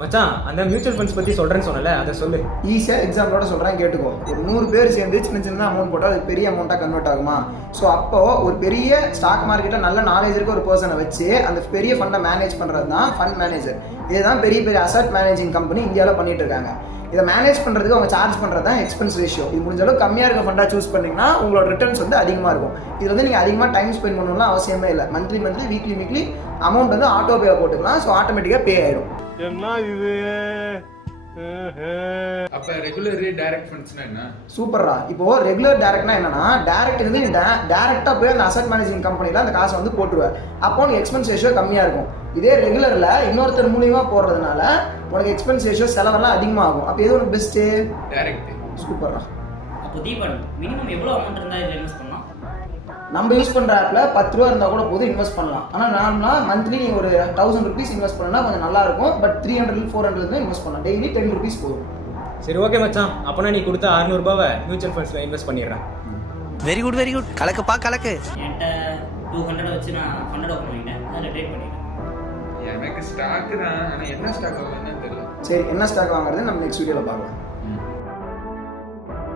மச்சான் அந்த mutual funds பற்றி சொல்கிறேன்னு சொன்னல அதை சொல்லு. ஈஸியாக எக்ஸாம்பிளோட சொல்கிறேன் கேட்டுக்கோ. ஒரு 100 பேர் சேர்ந்து சின்ன சின்ன அமௌண்ட் போட்டால் அது பெரிய அமௌண்ட்டாக கன்வெர்ட் ஆகுமா? ஸோ அப்போது ஒரு பெரிய ஸ்டாக் மார்க்கெட்டில் நல்ல நாலேஜ் இருக்க ஒரு பர்சனை வச்சு அந்த பெரிய ஃபண்டை மேனேஜ் பண்ணுறது தான் ஃபண்ட் மேனேஜர். இதுதான் பெரிய பெரிய அசட் மேனேஜிங் கம்பெனி இந்தியாவில் பண்ணிட்டு இருக்காங்க. இதை மேனேஜ் பண்ணுறதுக்கு அவங்க சார்ஜ் பண்ணுறது தான் எக்ஸ்பென்ஸ் ரேஷியோ. இது முடிஞ்ச அளவுக்கு கம்மியாக இருக்க ஃபண்டாக சூஸ் பண்ணிங்கன்னா உங்களோட ரிட்டர்ன்ஸ் வந்து அதிகமாக இருக்கும். இது வந்து நீங்கள் அதிகமாக டைம் ஸ்பெண்ட் பண்ணணும்லாம் அவசியமே இல்லை. மந்த்லி வீக்லி அமௌண்ட் வந்து ஆட்டோ பேல போட்டுக்கலாம். ஸோ ஆட்டோமேட்டிக்காக பே ஆகிடும். என்ன இது? அப்ப ரெகுலர் டைரக்ட் ஃபண்ட்ஸ்னா என்ன? சூப்பர்ரா. இப்போ ரெகுலர் டைரக்ட்னா என்னன்னா, டைரக்ட் இருந்து நீ டைரக்டா போய் அந்த அசட் மேனேஜிங் கம்பெனில அந்த காசை வந்து போட்டுருவேன். அப்போ உனக்கு எக்ஸ்பென்ஸ் ரேஷியோ கம்மியா இருக்கும். இதே ரெகுலர்ல இன்னொருத்தர் மூலியமா போடுறதுனால உனக்கு எக்ஸ்பென்ஸ் ரேஷியோ செலவெல்லாம் அதிகமாகும். அப்போ எது உனக்கு பெஸ்ட்? டைரக்ட். சூப்பர்ரா. அப்போ தீபன் மினிமம் எவ்வளவு அமௌண்ட் இருந்தா இதுல இன்வெஸ்ட் பண்ணலாம்? நம்ம யூஸ் பண்ணுற ஆப்பில் 10 ரூபா இருந்தால் கூட போதும் இன்வெஸ்ட் பண்ணலாம். ஆனால் நார்மலா மந்த்லி நீங்கள் ஒரு 1000 rupees இன்வெஸ்ட் பண்ணா கொஞ்சம் நல்லா இருக்கும். பட் 300-400 தான் இன்வெஸ்ட் பண்ணலாம். டெய்லி 10 rupees போதும். சரி ஓகே மச்சான், அப்போனா நீ கொடுத்த 600 ரூபாவை மியூச்சுவல் ஃபண்ட்ஸில் இன்வெஸ்ட் பண்ணிடுறேன். வெரி குட் கலக்குப்பா கலக்கு. என்கிட்ட 200 வச்சு நான் ஃபண்டட் ஓப்பன் பண்ணிட்டேன். அதில் ட்ரேட் பண்ணிட்டேன். எனக்கு ஸ்டாக் தான், ஆனால் என்ன ஸ்டாக் வாங்கணும்னு தெரியல. சரி, என்ன ஸ்டாக் வாங்குறது நம்ம நெக்ஸ்ட் வீடியோவில் பார்க்கலாம்.